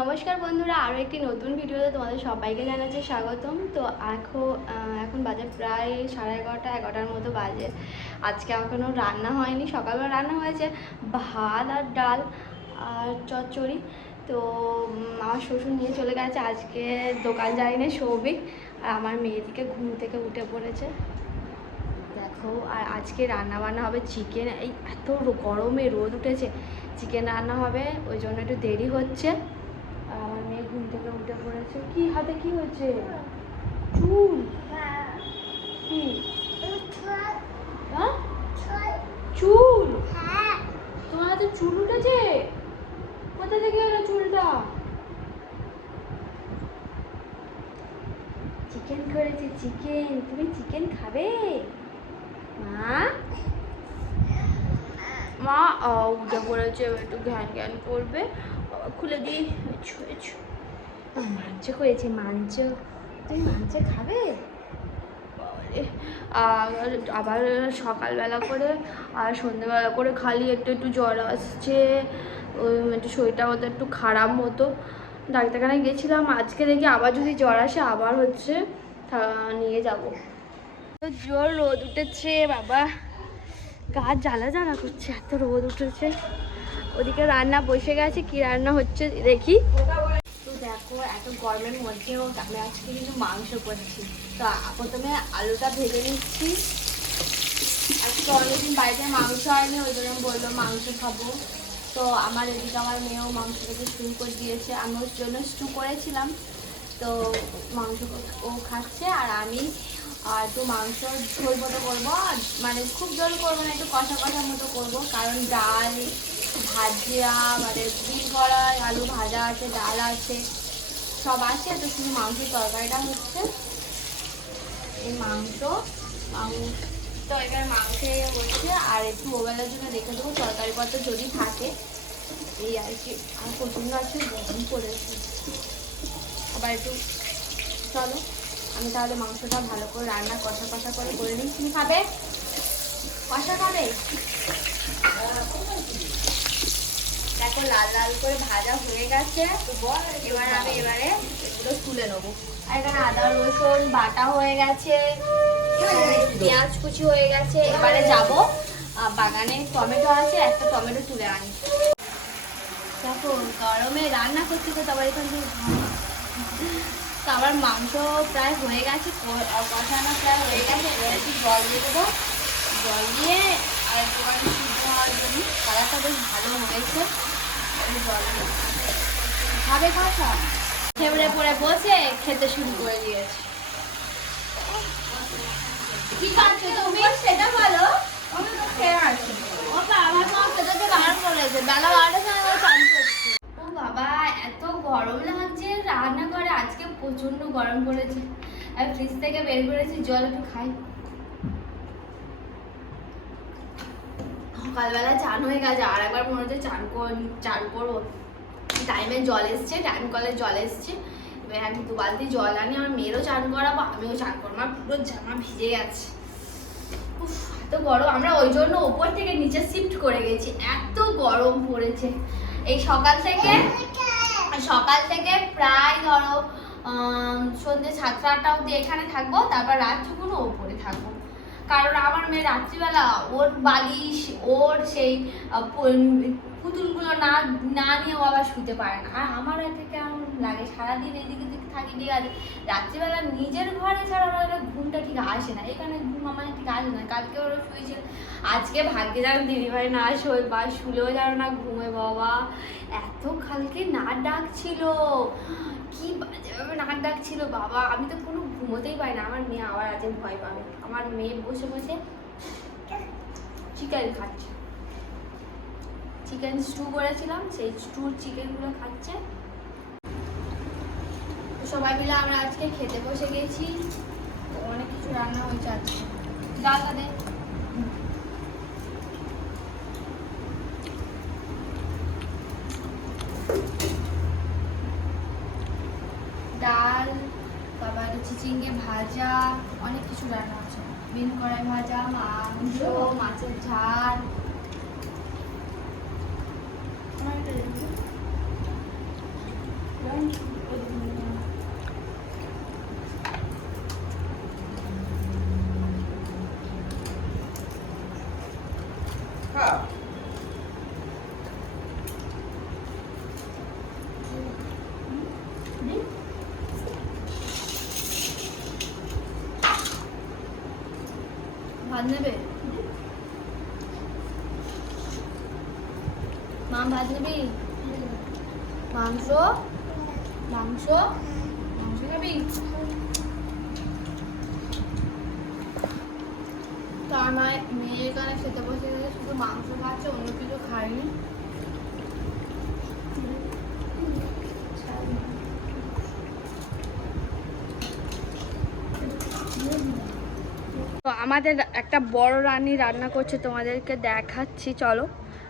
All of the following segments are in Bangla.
নমস্কার বন্ধুরা আরও একটি নতুন ভিডিওতে তোমাদের সবাইকে জানাচ্ছি স্বাগতম। তো এখন এখন বাজে প্রায় সাড়ে এগারোটা, এগারোটার মতো বাজে। আজকে এখনও রান্না হয়নি, সকালবেলা রান্না হয়েছে ভাত আর ডাল আর চচ্চড়ি। তো আমার শ্বশুর নিয়ে চলে গেছে আজকে, দোকান যায়নি সৌভিক। আর আমার মেয়েদিকে ঘুম থেকে উঠে পড়েছে। দেখো, আর আজকে রান্না বান্না হবে চিকেন। এই এত গরমে রোদ উঠেছে, চিকেন রান্না হবে, ওই জন্য একটু দেরি হচ্ছে আর আমার মেয়ে ঘুম থেকে উঠে পড়েছে। কি হাতে কি হয়েছে? চুল? কি? হ্যাঁ? চুল? তোমার হাতে চুল উঠেছে? কোথা থেকে এলো চুলটা? চিকেন করেছে, চিকেন। তুমি চিকেন খাবে? মা? মা উঠে পড়েছে, একটু জ্ঞান জ্ঞান করবে। খুলে দিই। মাংস করেছে মাংস। তুমি মাংস খাবে। আবার সকালবেলা করে আর সন্ধ্যেবেলা করে খালি একটু একটু জ্বর আসছে। ওই একটু শরীরটা হতো একটু খারাপ মতো। ডাক্তারখানায় গেছিলাম আজকে দেখি আবার যদি জ্বর আসে আবার হচ্ছে নিয়ে যাব। জোর রোদ উঠেছে বাবা। গা জ্বালা জ্বালা করছে এত রোদ উঠেছে। ওদিকে রান্না বসে গেছে কি রান্না হচ্ছে দেখি। দেখো, এত গরমের মধ্যেও আমি আজকে কিন্তু মাংস করছি। তো প্রথমে আলুটা ভেজে নিচ্ছি। আজকে অনেকদিন বাড়িতে মাংস হয়নি, ওই জন্য বলল মাংস খাব। তো আমার এদিকে আমার মেয়েও মাংস খেতে শুরু করে দিয়েছে। আমি ওর জন্য স্টু করেছিলাম। তো মাংস ও খাচ্ছে আর আমি আর একটু মাংস ঝোল মতো করব। মানে খুব জল করব না, একটু কষা কষা মতো করব। কারণ ডাল, ভাজিয়া মানে বিল করা আলু ভাজা আছে, ডাল আছে। সব আছে তো শুধু মাংসের তরকারিটা হচ্ছে। এই মাংস তো এবার মাংস হচ্ছে, আর একটু ওবেলার জন্য রেখে দেবো, তরকারি পত্র যদি থাকে। এই আর কি, আর প্রচণ্ড আছে, গরম পড়েছে। আবার একটু, চলো, আমি তাহলে মাংসটা ভালো করে রান্না কষা কষা করে করে নিই। তুমি খাবে? কষা খাবে? দেখো, লাল লাল করে ভাজা হয়ে গেছে। এবার আমি এবারে এগুলো তুলে নেব। আর এখানে আদা, রসুন, বাটা হয়ে গেছে, পেঁয়াজ কুচি হয়ে গেছে। এবারে যাব বাগানে টমেটো আছে, একটা টমেটো তুলে আনি। দেখো, গরমে রান্না করতে তো তারপর এখান থেকে আমার মাংস প্রায় হয়ে গেছে কষানো প্রায় হয়ে গেছে। এবার একটু জল দিয়ে দেবো। জল দিয়ে আর একটুখানি সিদ্ধ হওয়ার জন্য কালারটা বেশ ভালো হয়েছে। একটু খাবে কষা টেবিলে পরে বসে খেতে শুরু করে দিয়েছে। কি খাচ্ছো তুমি? সেটা বলো। ও বাবা এত গরম লাগছে। রান্না করে আজকে প্রচণ্ড গরম পড়েছে। আর ফ্রিজ থেকে বের করেছি জল একটু খাই। সকালবেলা চান হয়ে গেছে আর একবার মনে হচ্ছে চান চান করব। টাইমে জল এসছে টাইম কলে জল এসছে। এবার আমি দু বালতি জল আনি আমার মেয়েরও চান করাবো আমিও চান করব আমার পুরো জামা ভিজে গেছে। উফ, এত গরম আমরা ওই জন্য ওপর থেকে নিচে শিফট করে গেছি এত গরম পড়েছে। এই সকাল থেকে সকাল থেকে প্রায় ধরো সন্ধ্যে সাতটা আটটা অবধি এখানে থাকব তারপর রাতটুকুনো ওপরে থাকব। কারণ আমার মেয়ে রাত্রিবেলা ওর বালিশ, ওর সেই পুতুলগুলো না না নিয়ে ও আবার শুতে পারে না। আর আমার এটা কেমন লাগে? সারাদিন এদিকে দিকে থাকি, ঠিক আছে? রাত্রিবেলা নিজের ঘরে ছাড়া আমার ঘুমটা ঠিক আসে না। এখানে ঘুম আমার ঠিক আসে না। কালকে ওরা শুয়েছিল। আজকে ভাগ্যে যেন দিদিভাই না শোয়, বা শুলেও যেন না ঘুমে, বাবা। এত কালকে না ডাকছিল। কি নাক ডাকছিল, বাবা। আমি তো কোনো ঘুমোতেই পাই না। আমার মেয়ে আবার আজকে ভয় পাবে। আমার মেয়ে বসে বসে চিকেন খাচ্ছে। চিকেন স্টু করেছিলাম, সেই স্টুর চিকেনগুলো খাচ্ছে। সবাই মিলে আমরা আজকে খেতে বসে গেছি। অনেক কিছু রান্না হয়েছে আজকে। ডালটা দে ডাল তারপর চিচিঙ্গে ভাজা অনেক কিছু রান্না আছে বিন কড়াই ভাজা মাংস মাছের ঝাল আমার ভাত নেবে? মা ভাত নেবি? মাংস? মাংস? মাংস খাবি? তো আমার মেয়ে এখানে খেতে বসে শুধু মাংস খাচ্ছে, অন্য কিছু খায়নি। আমাদের একটা বড় রানী রান্না করছে তোমাদেরকে দেখাচ্ছি চলো।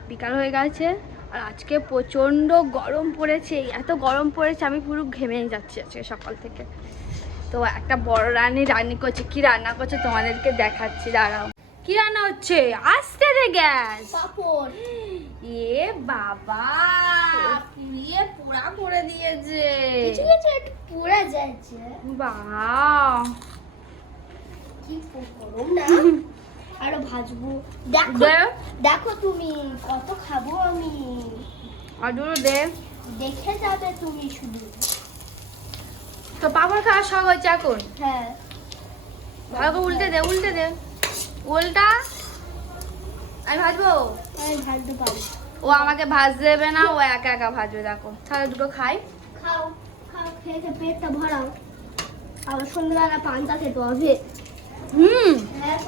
বিকাল হয়ে গেছে আর আজকে প্রচণ্ড গরম পড়েছে এত গরম পড়েছে আমি পুরো ঘেমে যাচ্ছি আজকে সকাল থেকে। তো একটা বড় রানী রান্না করছে কি রান্না করছে তোমাদেরকে দেখাচ্ছি দাঁড়াও। কি রান্না হচ্ছে? আসতে রে গ্যাস। পাপড়। এ বাবা পুড়িয়ে পোড়া করে দিয়েছে। কিছু কিছু একটু পুড়ে যাচ্ছে। বাহ। কি গরম না? আরও ভাজবো। দেখো দেখো তুমি কত খাব আমি। আদুর দে। দেখে যাবে তুমি শুধু। তো পাপড় খাওয়া শখ হচ্ছে এখন? হ্যাঁ। ভালো করে উল্টে দে উল্টে দে। উল্টা। আমি ভাজবো? আমি ভাজতে পারি। ও আমাকে ভাজ দেবে না ও একা একা ভাজবে দেখো। তাহলে দুটো খাই। খাও খাও খেয়ে পেটটা ভরাও। আবার সন্ধ্যাবেলা পান্তা খেতে হবে। হুম। হ্যাঁ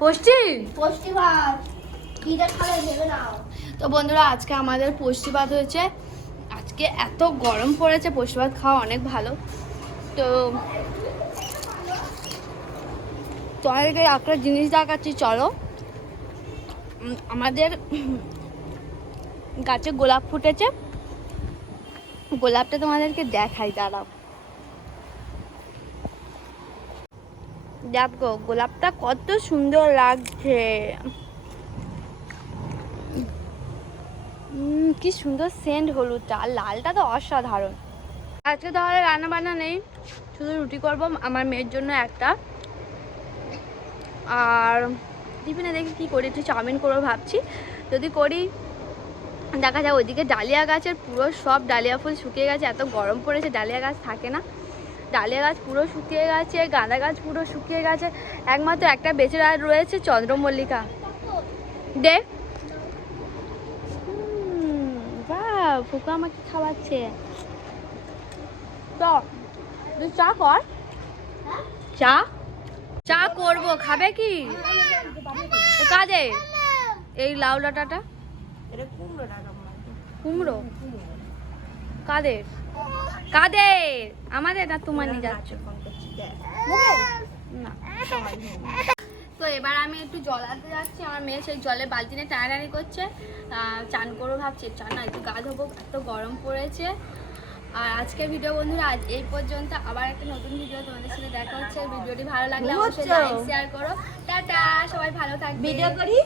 পুষ্টি? পুষ্টি ভাত। তো বন্ধুরা আজকে আমাদের পুষ্টি ভাত হয়েছে। আজকে এত গরম পড়েছে পুষ্টি ভাত খাওয়া অনেক ভালো। তো তোমাদেরকে একটা জিনিস দেখাচ্ছি চলো। আমাদের গাছে গোলাপ ফুটেছে। গোলাপটা তোমাদেরকে দেখাই দাঁড়াও। দেখো, গোলাপটা কত সুন্দর লাগছে। কি সুন্দর সেন্ট হলুদটা, আর লালটা তো অসাধারণ। আজকে তাহলে রান্না বান্না নেই, শুধু রুটি করব আমার মেয়ের জন্য একটা। আর টিফিনে দেখি কি করি, একটু চাউমিন করব ভাবছি। যদি করি, দেখা যায় ওইদিকে ডালিয়া গাছের পুরো সব ডালিয়া ফুল শুকিয়ে গেছে, এত গরম পড়েছে, ডালিয়া গাছ থাকে না। ডালিয়া গাছ পুরো শুকিয়ে গেছে গাঁদা গাছ পুরো শুকিয়ে গেছে। একমাত্র একটা বেঁচে আর রয়েছে চন্দ্রমল্লিকা। দে। বাহ ফুকু আমাকে খাওয়াচ্ছে। তো তুই চা কর। চা? চা করব খাবে কি? কাজে এই লাউ ডাঁটাটা। কুমড়ো? কাদের? কাদের? আমাদের না তোমার নিয়ে যাচ্ছ। না। তো এবার আমি একটু জল আনতে যাচ্ছি। আমার মেয়ে সেই জলে বালতি নিয়ে টানাটানি করছে। চান করব ভাবছি চান না একটু গা ধোবো এত গরম পড়েছে। আর আজকের ভিডিও বন্ধুরা আজ এই পর্যন্ত। আবার একটা নতুন ভিডিও তোমাদের সাথে দেখা হচ্ছে। ভিডিওটি ভালো লাগলে অবশ্যই লাইক শেয়ার করো। টাটা সবাই ভালো থাকবে। ভিডিও করি?